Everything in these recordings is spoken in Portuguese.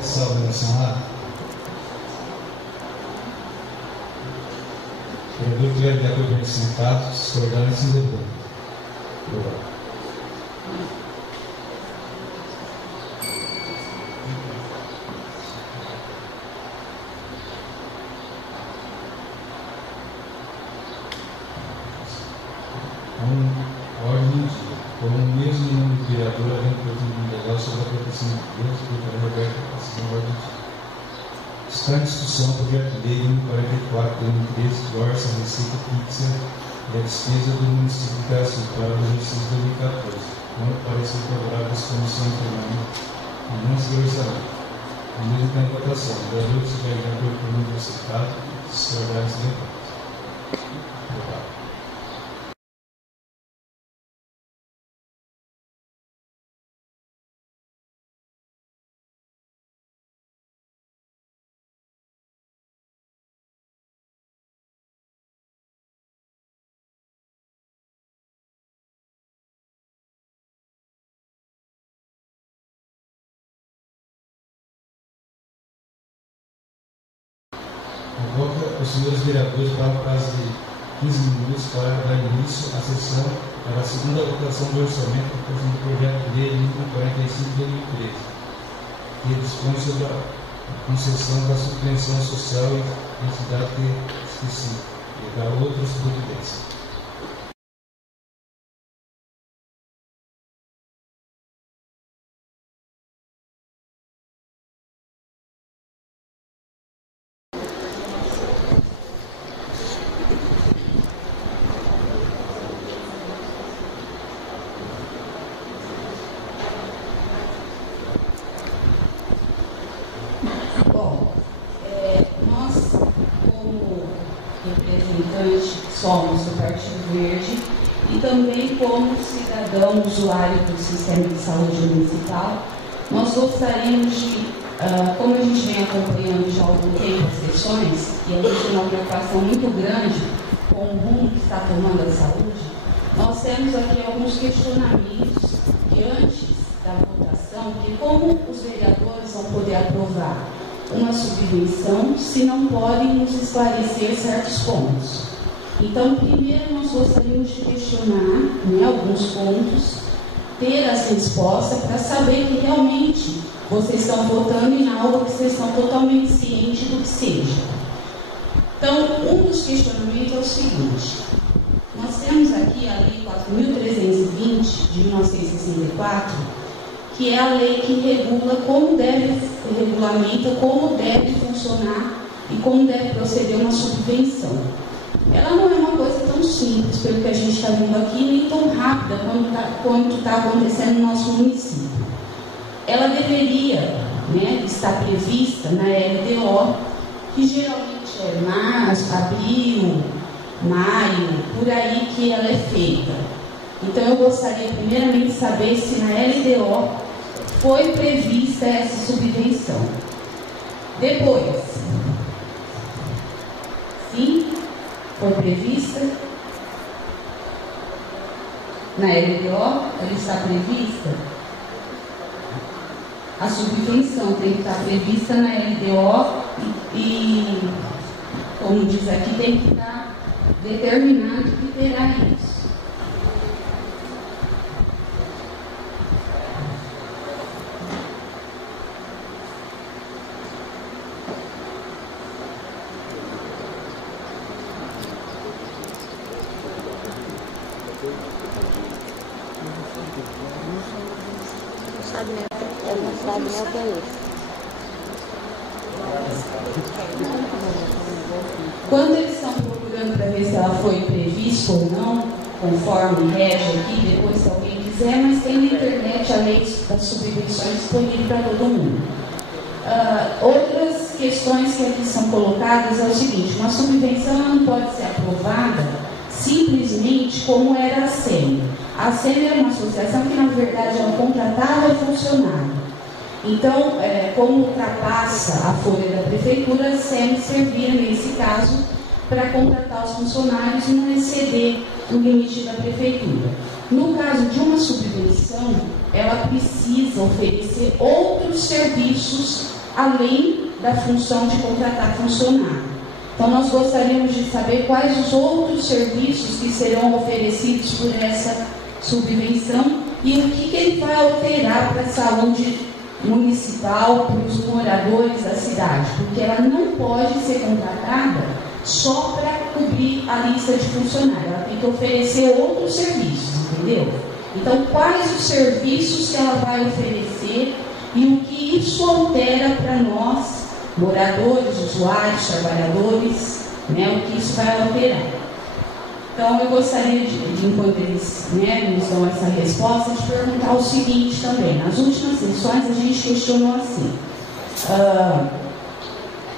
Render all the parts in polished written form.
ressalva em relação a o vereador tiver de acordo com esse sindicato, discordar e se depor. Ordem do dia. Com o mesmo nome do vereador, havendo protegido legal sobre a proteção de Deus, Secretaria Roberta, passando a ordem do dia. Está em discussão o projeto de lei 44/2013, que orça a receita fixa e a despesa do município de Caraçu para o exercício de 2014. Quando parecer favorável às comissões de finanças e orçamento. O mesmo está em votação. O vereador que estiver de acordo com o número do sindicato, discordar esse debate. Convoca os senhores vereadores para o prazo de 15 minutos para dar início à sessão para a segunda votação do orçamento do projeto de lei número 45/2013, que dispõe sobre a concessão da subvenção social e entidade específica e da outras providências. Nós, como representantes, somos do Partido Verde e também como cidadão usuário do Sistema de Saúde Municipal, nós gostaríamos de, como a gente vem acompanhando já há algum tempo as sessões, e a gente tem uma preocupação muito grande com o rumo que está tomando a saúde, nós temos aqui alguns questionamentos diante da votação, que como os vereadores vão poder aprovar uma subvenção se não podem nos esclarecer certos pontos. Então, primeiro nós gostaríamos de questionar alguns pontos, ter as respostas para saber que realmente vocês estão votando em algo que vocês estão totalmente cientes do que seja. Então, um dos questionamentos é o seguinte: nós temos aqui a Lei 4.320 de 1964, que é a lei que regulamenta como deve funcionar e como deve proceder uma subvenção. Ela não é uma coisa tão simples, pelo que a gente está vendo aqui, nem tão rápida quanto está acontecendo no nosso município. Ela deveria estar prevista na LDO, que geralmente é março, abril, maio, por aí que ela é feita. Então eu gostaria primeiramente de saber se na LDO foi prevista essa subvenção. Depois, sim, foi prevista na LDO, ela está prevista. A subvenção tem que estar prevista na LDO e, como diz aqui, tem que estar determinado que terá isso. Não sabe nem o que é isso. Quando eles estão procurando para ver se ela foi prevista ou não, conforme rege aqui, depois se alguém quiser, mas tem na internet a lei das subvenções disponível para todo mundo. Outras questões que aqui são colocadas é o seguinte: uma subvenção não pode ser aprovada simplesmente como era a SEMI. A SEMI era uma associação que, na verdade, ela contratava funcionário. Então, como ultrapassa a folha da prefeitura, a SEMI servia, nesse caso, para contratar os funcionários e não exceder o limite da prefeitura. No caso de uma subvenção, ela precisa oferecer outros serviços além da função de contratar funcionário. Então, nós gostaríamos de saber quais os outros serviços que serão oferecidos por essa subvenção e o que ele vai alterar para a saúde municipal, para os moradores da cidade, porque ela não pode ser contratada só para cobrir a lista de funcionários, ela tem que oferecer outros serviços, entendeu? Então, quais os serviços que ela vai oferecer e o que isso altera para nós, moradores, usuários, trabalhadores, né, o que isso vai alterar. Então, eu gostaria de enquanto eles nos dão essa resposta, de perguntar o seguinte também. Nas últimas sessões, a gente questionou assim.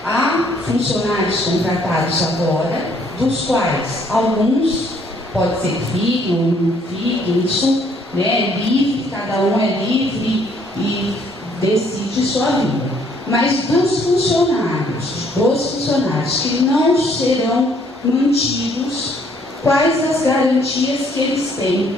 Há funcionários contratados agora, dos quais alguns pode ser que fiquem ou não fiquem, isso é livre, cada um é livre e decide sua vida. Mas dos funcionários que não serão mantidos, quais as garantias que eles têm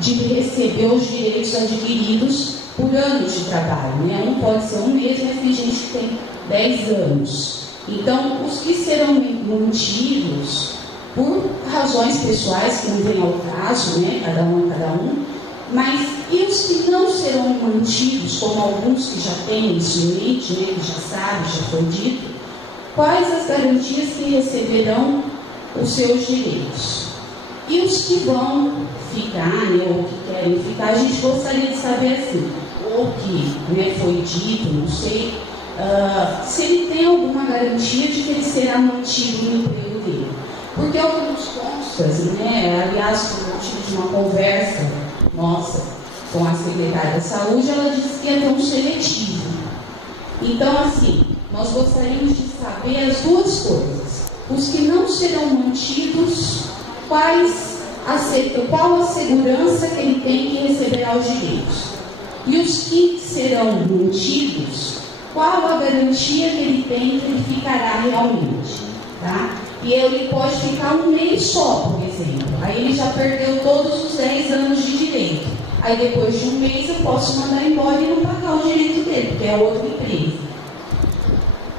de receber os direitos adquiridos por anos de trabalho, né? Não pode ser um mês, mas tem gente que tem 10 anos. Então, os que serão mantidos por razões pessoais, que não vem ao caso, né? Cada um, mas e os que não serão mantidos, como alguns que já têm isso em mente, né? Que já sabem, já foi dito, quais as garantias que receberão os seus direitos? E os que vão ficar, né, ou que querem ficar, a gente gostaria de saber assim, ou que foi dito, não sei, se ele tem alguma garantia de que ele será mantido no emprego dele. Porque alguns constas, aliás, foi motivo de uma conversa nossa com a secretária da Saúde, ela disse que ia ter um seletivo. Então, assim, nós gostaríamos de saber as duas coisas. Os que não serão mantidos, qual a segurança que ele tem que receberá os direitos? E os que serão mantidos, qual a garantia que ele tem que ele ficará realmente? Tá? E ele pode ficar um mês só, por exemplo. Aí ele já perdeu todos os 10 anos de direito. Aí depois de um mês eu posso mandar embora e não pagar o direito dele, porque é outra empresa.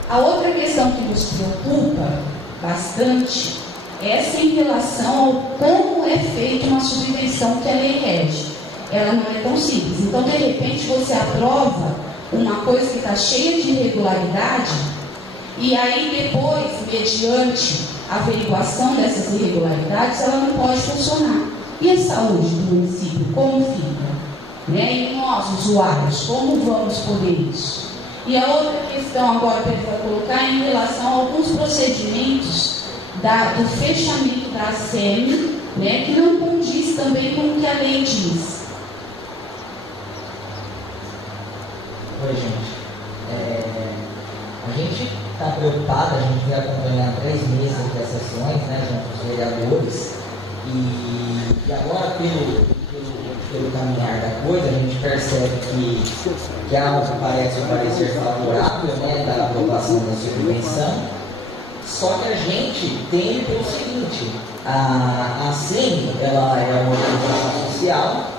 A outra questão que nos preocupa bastante essa em relação ao como é feita uma subvenção que a lei rege. Ela não é tão simples. Então, de repente, você aprova uma coisa que está cheia de irregularidade e aí depois, mediante a averiguação dessas irregularidades, ela não pode funcionar. E a saúde do município, como fica? E nós, usuários, como vamos poder isso? E a outra questão agora que ele vai colocar é em relação a alguns procedimentos do fechamento da ACM, que não condiz também com o que a lei diz. Oi, gente. A gente está preocupado, a gente vem acompanhando 3 meses das sessões, junto com os vereadores, e agora, pelo caminhar da coisa, a gente percebe que há algo que parece um parecer favorável, da aprovação da subvenção. Só que a gente tem pelo seguinte, a ACM, ela é uma organização social,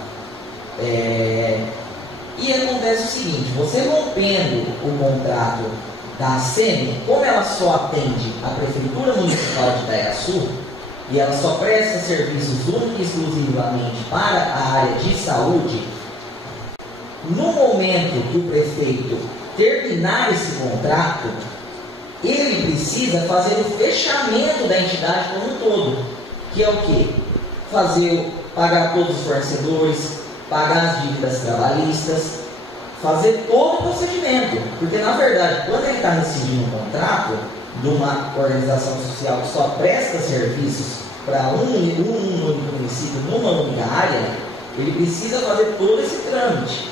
e acontece o seguinte, você rompendo o contrato da ACM, como ela só atende a Prefeitura Municipal de Itaiaçu, e ela só presta serviços únicos e exclusivamente para a área de saúde, no momento que o prefeito terminar esse contrato, ele precisa fazer o fechamento da entidade como um todo, que é o quê? Pagar todos os fornecedores, pagar as dívidas trabalhistas, fazer todo o procedimento, porque na verdade, quando ele está rescindindo um contrato de uma organização social que só presta serviços para um único município, numa única área, ele precisa fazer todo esse trâmite.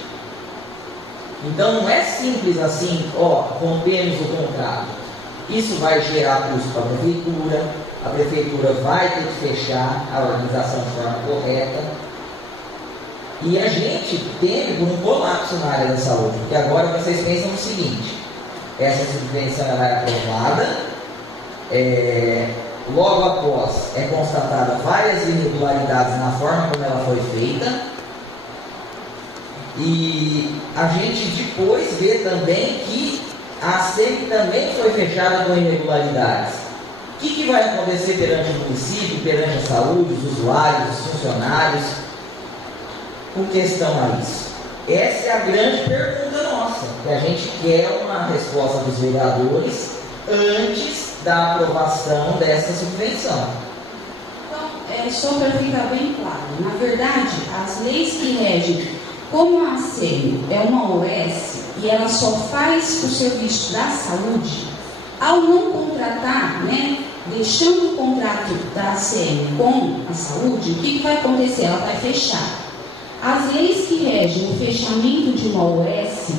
Então não é simples assim, rompemos o contrato. Isso vai gerar custo para a prefeitura vai ter que fechar a organização de forma correta. E a gente teme por um colapso na área da saúde, porque agora vocês pensam no seguinte, essa subvenção ela é aprovada, logo após é constatada várias irregularidades na forma como ela foi feita, e a gente depois vê também que a SEMI também foi fechada com irregularidades. O que vai acontecer perante o município, perante a saúde, os usuários, os funcionários, com questão a isso? Essa é a grande pergunta nossa, que a gente quer uma resposta dos vereadores antes da aprovação dessa subvenção. Então, só para ficar bem claro, na verdade, as leis que regem, como a SEMI é uma OS e ela só faz o serviço da saúde, ao não contratar, né, deixando o contrato da SEMI com a saúde, o que vai acontecer? Ela vai fechar. As leis que regem o fechamento de uma OS,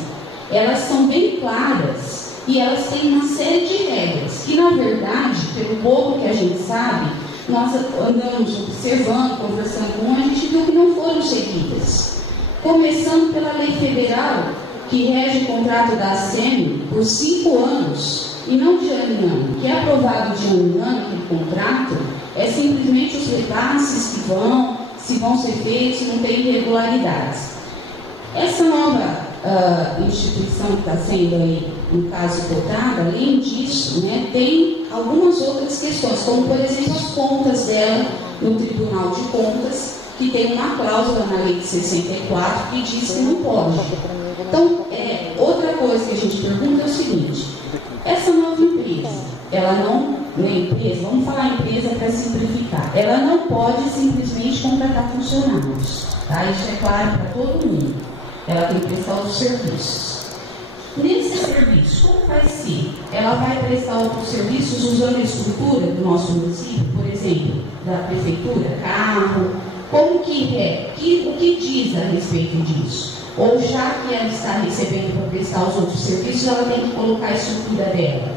elas são bem claras e elas têm uma série de regras, que na verdade, pelo pouco que a gente sabe, nós andamos observando, conversando com, a gente viu que não foram seguidas. Começando pela lei federal, que rege o contrato da SEMI por 5 anos, e não de ano em ano. O que é aprovado de ano em ano, aquele contrato, é simplesmente os repasses que vão, se vão ser feitos, se não tem irregularidades. Essa nova instituição que está sendo aí, no caso, votada, além disso, né, tem algumas outras questões, como, por exemplo, as contas dela no Tribunal de Contas, que tem uma cláusula na lei de 64 que diz que não pode. Então, outra coisa que a gente pergunta é o seguinte: essa nova empresa, ela não é empresa, vamos falar empresa para simplificar, ela não pode simplesmente contratar funcionários, tá? Isso é claro para todo mundo. Ela tem que prestar os serviços. Nesse serviço, como vai ser? Ela vai prestar outros serviços usando a estrutura do nosso município, por exemplo, da prefeitura, carro. Como que é? O que diz a respeito disso? Ou já que ela está recebendo para prestar os outros serviços, ela tem que colocar a estrutura dela.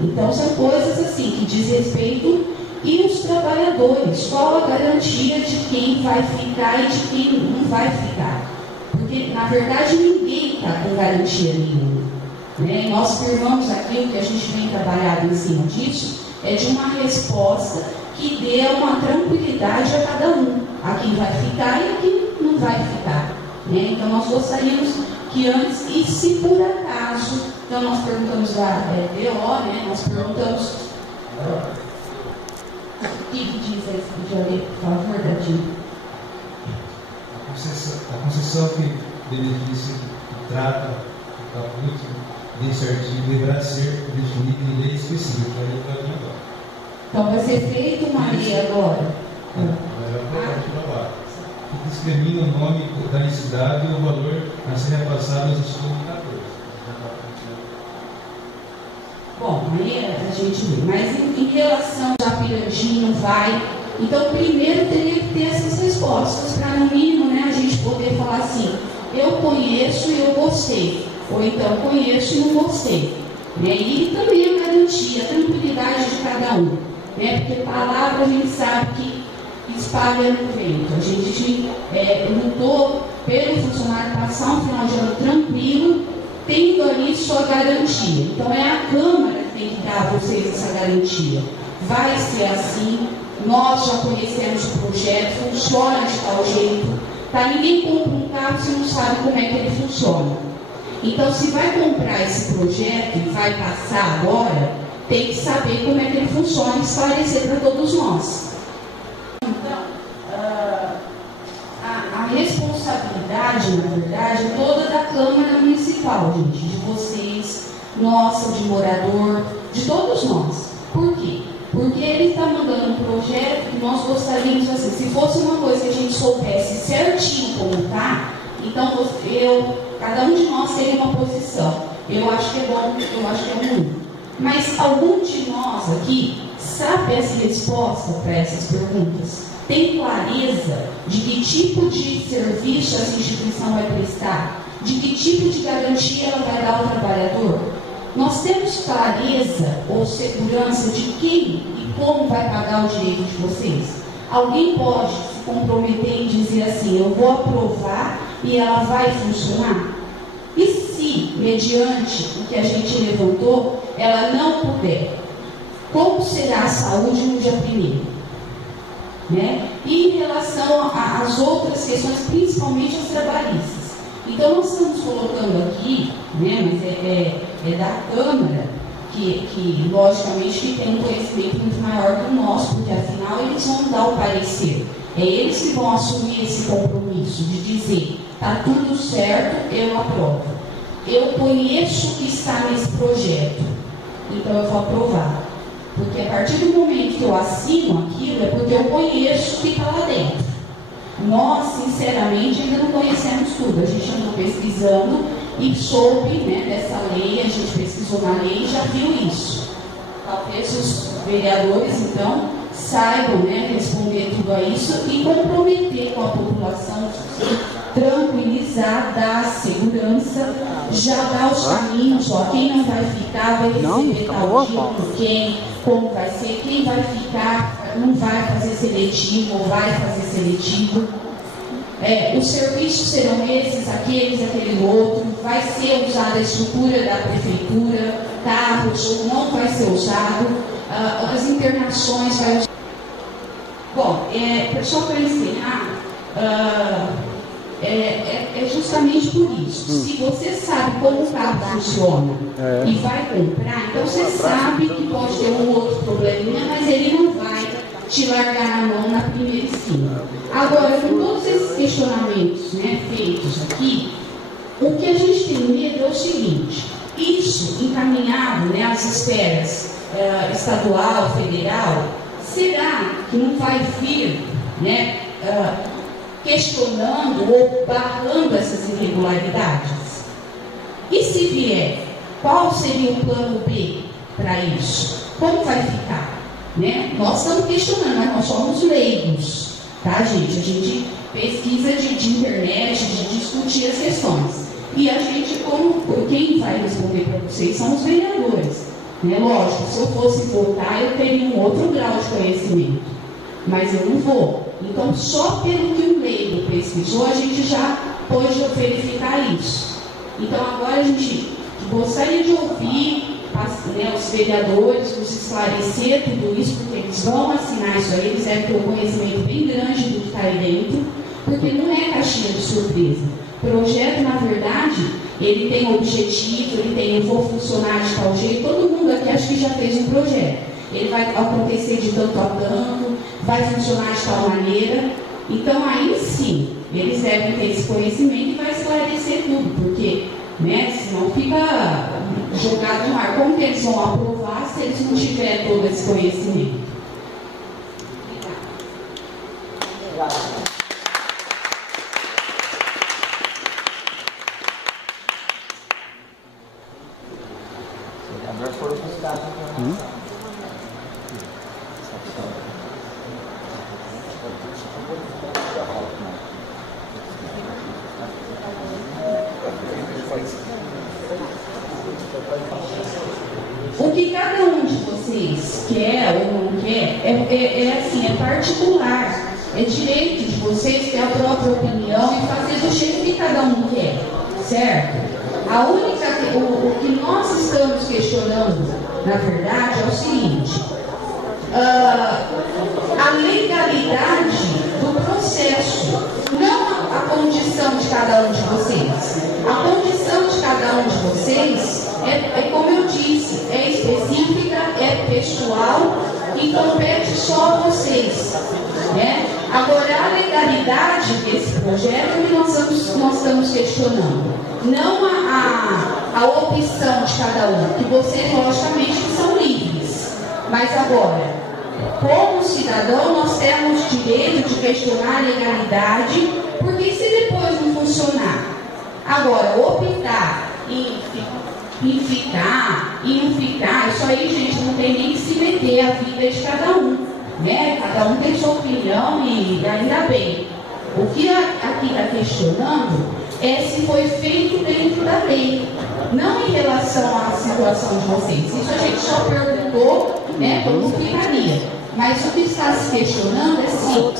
Então, são coisas assim que diz respeito. E os trabalhadores, qual a garantia de quem vai ficar e de quem não vai ficar? Porque, na verdade, ninguém está com garantia nenhuma, né? Nós firmamos aquilo que a gente vem trabalhando em cima disso, é de uma resposta que dê uma tranquilidade a cada um, a quem vai ficar e a quem não vai ficar, né? Então, nós gostaríamos que antes, e se por acaso, então nós perguntamos da DO, né? Nós perguntamos, o que diz aí, se podia ler, por favor, Dadinho? A concessão que beneficia, que trata o caput desse artigo deverá ser definida em lei específica. Então vai ser feita uma lei agora. Que discrimina o nome da licitado e o valor a ser repassado aos estudos de 14. Bom, aí a gente vê. Mas em relação a Piranginho, vai. Então, primeiro teria que ter essas respostas, para no mínimo, né, a gente poder falar assim: eu conheço e eu gostei, ou então conheço e não gostei, né? E também a garantia, a tranquilidade de cada um, né? Porque palavra a gente sabe que espalha no vento. A gente lutou pelo funcionário passar um final de ano tranquilo, tendo ali sua garantia. Então é a Câmara que tem que dar a vocês essa garantia. Vai ser assim. Nós já conhecemos o projeto, funciona de tal jeito. Tá? Ninguém compra um carro se não sabe como é que ele funciona. Então, se vai comprar esse projeto e vai passar agora, tem que saber como é que ele funciona e esclarecer para todos nós. Então, a responsabilidade, na verdade, é toda da Câmara Municipal, gente, de vocês, nossa, de morador, de todos nós. Por quê? Porque ele está mandando um projeto que nós gostaríamos, assim, se fosse uma coisa que a gente soubesse certinho como está, então cada um de nós teria uma posição. Eu acho que é bom, eu acho que é ruim. Mas algum de nós aqui sabe as respostas para essas perguntas? Tem clareza de que tipo de serviço essa instituição vai prestar? De que tipo de garantia ela vai dar ao trabalhador? Nós temos clareza ou segurança de quem e como vai pagar o direito de vocês? Alguém pode se comprometer em dizer assim: eu vou aprovar e ela vai funcionar? E se, mediante o que a gente levantou, ela não puder? Como será a saúde no dia 1º? Né? E em relação às outras questões, principalmente as trabalhistas. Então, nós estamos colocando aqui, né, mas é da Câmara, que logicamente que tem um conhecimento muito maior que o nosso, porque afinal eles vão dar o parecer. É eles que vão assumir esse compromisso de dizer, está tudo certo, eu aprovo. Eu conheço o que está nesse projeto, então eu vou aprovar. Porque a partir do momento que eu assino aquilo, é porque eu conheço o que está lá dentro. Nós, sinceramente, ainda não conhecemos tudo. A gente andou pesquisando e soube, né, dessa lei, a gente pesquisou na lei e já viu isso. Talvez os vereadores, então, saibam, né, responder tudo a isso e comprometer com a população, tranquilizar, dar segurança, já dar os caminhos, ó, quem não vai ficar vai receber tal dia por quem, como vai ser, quem vai ficar não vai fazer seletivo ou vai fazer seletivo. Os serviços serão esses, aqueles, aquele outro, vai ser usada a estrutura da prefeitura, carros ou não vai ser usado, as internações vai usar. Bom, só para encerrar, é justamente por isso. Se você sabe como o carro funciona e vai comprar, então você sabe que pode ter um outro probleminha, mas ele não vai te largar na mão na primeira esquina. Agora, com todos esses questionamentos, né, feitos aqui, o que a gente tem medo é o seguinte: isso encaminhado, né, às esferas estadual, federal, será que não vai vir, né, questionando ou barrando essas irregularidades? E se vier, qual seria o plano B para isso? Como vai ficar? Né? Nós estamos questionando, mas nós somos leigos, tá, gente? A gente pesquisa de internet, de discutir as questões. E a gente, quem vai responder para vocês são os vereadores. Né? Lógico, se eu fosse votar, eu teria um outro grau de conhecimento. Mas eu não vou. Então, só pelo que um leigo pesquisou, a gente já pode verificar isso. Então, agora a gente gostaria de ouvir, né, os vereadores, nos esclarecer tudo isso, porque eles vão assinar isso aí, eles devem ter um conhecimento bem grande do que está aí dentro, porque não é caixinha de surpresa. O projeto, na verdade, ele tem objetivo, ele tem, eu vou funcionar de tal jeito, todo mundo aqui acho que já fez um projeto. Ele vai acontecer de tanto a tanto, vai funcionar de tal maneira. Então, aí sim, eles devem ter esse conhecimento e vai esclarecer tudo, porque, né, senão fica jogado no ar. Como que eles vão aprovar se eles não tiverem todo esse conhecimento? Obrigada. O que cada um de vocês quer ou não quer assim, é particular. É direito de vocês ter a própria opinião e fazer do jeito que cada um quer, certo? O que nós estamos questionando, na verdade, é o seguinte: a legalidade do processo, não a condição de cada um de vocês. A condição de cada um de vocês é como eu disse, é específica, é pessoal e compete só a vocês, né? Agora, a legalidade desse projeto que nós estamos questionando, não a opção de cada um, que vocês logicamente são livres, mas agora, como cidadão, nós temos direito de questionar a legalidade, porque se depois não funcionar, agora optar em ficar e não ficar, isso aí, gente, não tem nem que se meter a vida de cada um, né? Cada um tem sua opinião e ainda bem. O que aqui está questionando é se foi feito dentro da lei, não em relação à situação de vocês. Isso a gente só perguntou, né, como ficaria. Mas o que está se questionando é se o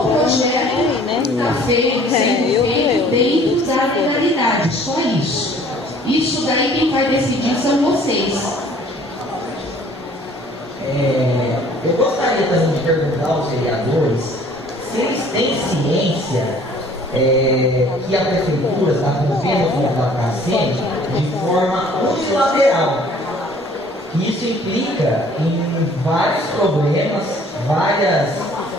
projeto está sendo feito dentro da legalidade, só isso. Isso daí quem vai decidir são vocês. Eu gostaria também de perguntar aos vereadores se eles têm ciência que a prefeitura está movendo o contrato da ACM de forma unilateral. Isso implica em vários problemas, várias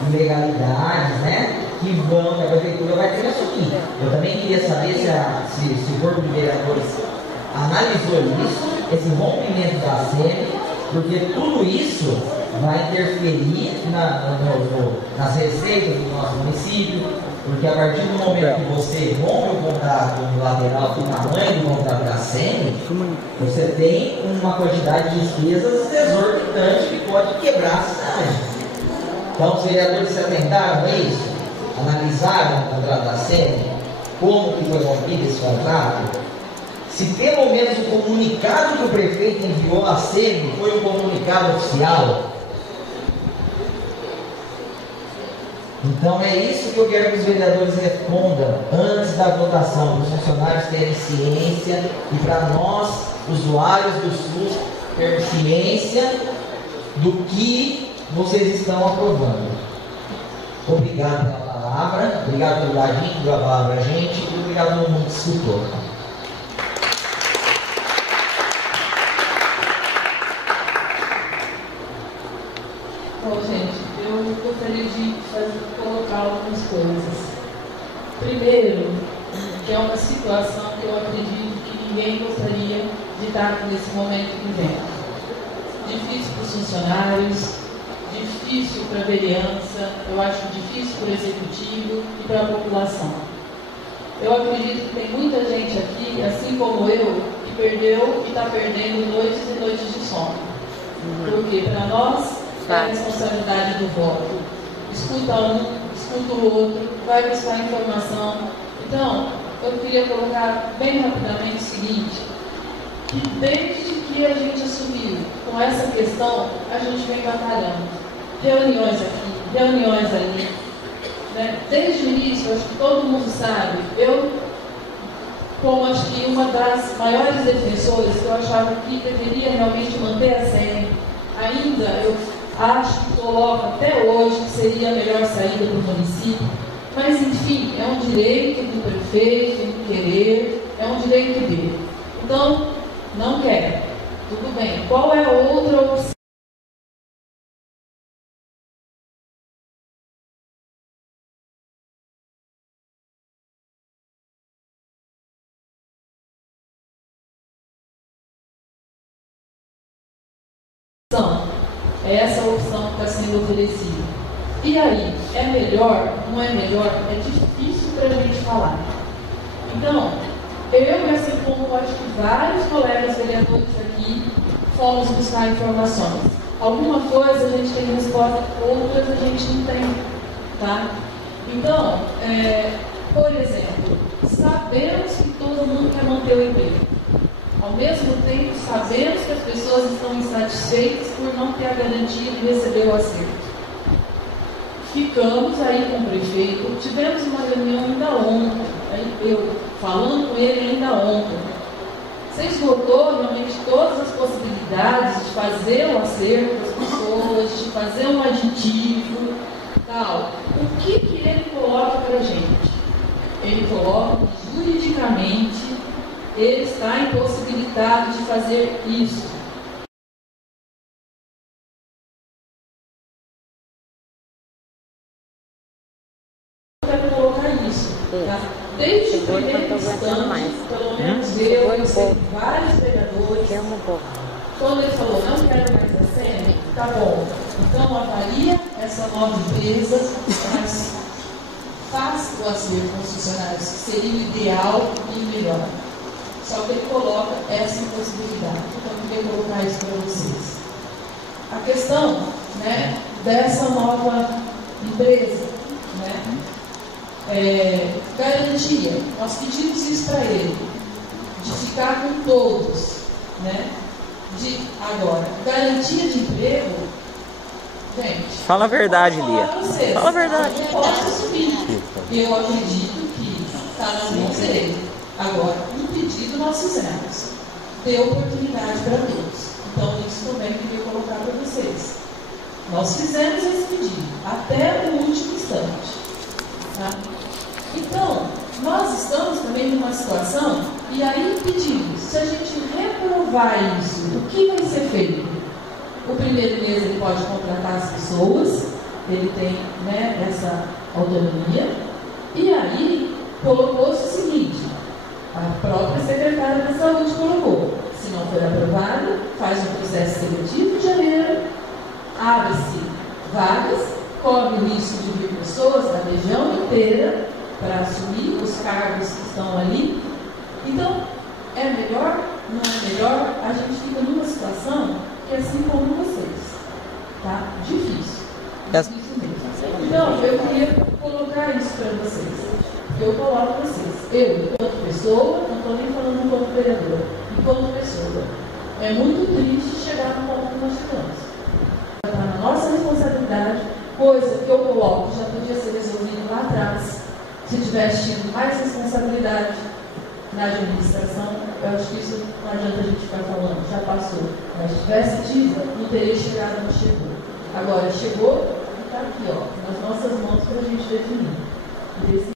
ilegalidades, né? Que a prefeitura vai ter que assumir. Eu também queria saber se o Corpo de Vereadores analisou isso, esse rompimento da ACM, porque tudo isso vai interferir nas receitas do nosso município, porque a partir do momento que você rompe o contrato unilateral do tamanho do contrato da ACM, você tem uma quantidade de despesas exorbitante que pode quebrar a cidade. Então os vereadores se atentaram a isso, analisaram o contrato da ACM, como que foi rompido esse contrato. Se pelo menos o comunicado que o prefeito enviou à ACM foi um comunicado oficial. Então é isso que eu quero que os vereadores respondam antes da votação, para os funcionários terem ciência e para nós, usuários do SUS, termos ciência do que vocês estão aprovando. Obrigado pela palavra, obrigado pelo Dadinho que deu a palavra a gente e obrigado pelo mundo que escutou. Bom, gente, eu gostaria de colocar algumas coisas. Primeiro, que é uma situação que eu acredito que ninguém gostaria de estar nesse momento vivendo. Difícil para os funcionários, difícil para a vereança, eu acho difícil para o executivo e para a população. Eu acredito que tem muita gente aqui, assim como eu, que perdeu e está perdendo noites e noites de sono. Porque para nós é a responsabilidade do voto. Escuta um, escuta o outro, vai buscar informação. Então, eu queria colocar bem rapidamente o seguinte, que desde que a gente assumiu com essa questão, a gente vem batalhando. Reuniões aqui, reuniões ali. Né? Desde o início, acho que todo mundo sabe, eu, como acho que uma das maiores defensoras, que eu achava que deveria realmente manter a série, ainda eu acho que coloco até hoje que seria a melhor saída para o município, mas enfim, é um direito do prefeito querer, é um direito dele. Então, não quer. Tudo bem. Qual é a outra opção? É essa opção que está sendo oferecida. E aí, é melhor? Não é melhor? É difícil para a gente falar. Então, eu, assim como acho que vários colegas vereadores aqui, fomos buscar informações. Alguma coisa a gente tem resposta, outras a gente não tem. Tá? Então, por exemplo, sabemos que todo mundo quer manter o emprego. Ao mesmo tempo, sabemos que as pessoas estão insatisfeitas por não ter a garantia de receber o acerto. Ficamos aí com o prefeito, tivemos uma reunião ainda ontem, eu falando com ele ainda ontem. Você esgotou realmente todas as possibilidades de fazer o acerto das pessoas, de fazer um aditivo, tal. O que ele coloca para a gente? Ele coloca que juridicamente ele está impossibilitado de fazer isso. Eu quero colocar isso. Tá? Desde o primeiro instante, pelo menos eu sei vários vereadores, quando ele falou, não quero mais a SEMI, tá bom. Então avalia essa nova empresa, mas faz o acerto com os funcionários, que seria o ideal e o melhor. Só que ele coloca essa impossibilidade. Então, eu queria colocar isso para vocês. A questão, né, dessa nova empresa, né, garantia. Nós pedimos isso para ele, de ficar com todos. Né, agora, garantia de emprego, gente... Fala a verdade, Lia. Fala a verdade. Eu posso assumir. Eu acredito que está nas mãos dele. Agora, um pedido nós fizemos. Deu oportunidade para todos. Então, isso também eu queria colocar para vocês. Nós fizemos esse pedido, até o último instante. Tá? Então, nós estamos também numa situação, e aí pedimos, se a gente reprovar isso, o que vai ser feito? O primeiro mês ele pode contratar as pessoas, ele tem, né, essa autonomia, e aí colocou-se o seguinte, a própria secretária da Saúde colocou, se não for aprovado, faz um processo seletivo em janeiro, abre-se vagas, corre o risco de vir pessoas da região inteira para assumir os cargos que estão ali. Então, é melhor, não é melhor, a gente fica numa situação que é assim como vocês, tá? Difícil. Difícil mesmo. Então, eu queria colocar isso para vocês. Eu coloco para vocês. Eu, enquanto pessoa, não estou nem falando enquanto vereadora, enquanto pessoa, é muito triste chegar no ponto que nós chegamos. Está na nossa responsabilidade, coisa que eu coloco já podia ser resolvida lá atrás. Se tivesse tido mais responsabilidade na administração, eu acho que isso não adianta a gente ficar falando, já passou. Mas se tivesse tido, não teria chegado onde chegou. Agora chegou e está aqui, ó, nas nossas mãos para a gente definir.